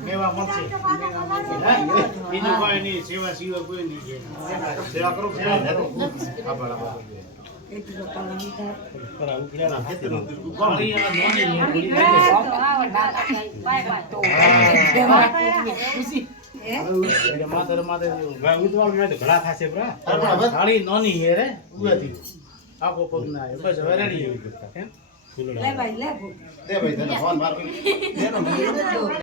મેવા મળશે બીજું કોઈ નહીં સેવા સિવાય કોઈ નહીં સેવા કરો આભાર આખો પગ ના બસ હવે રેડી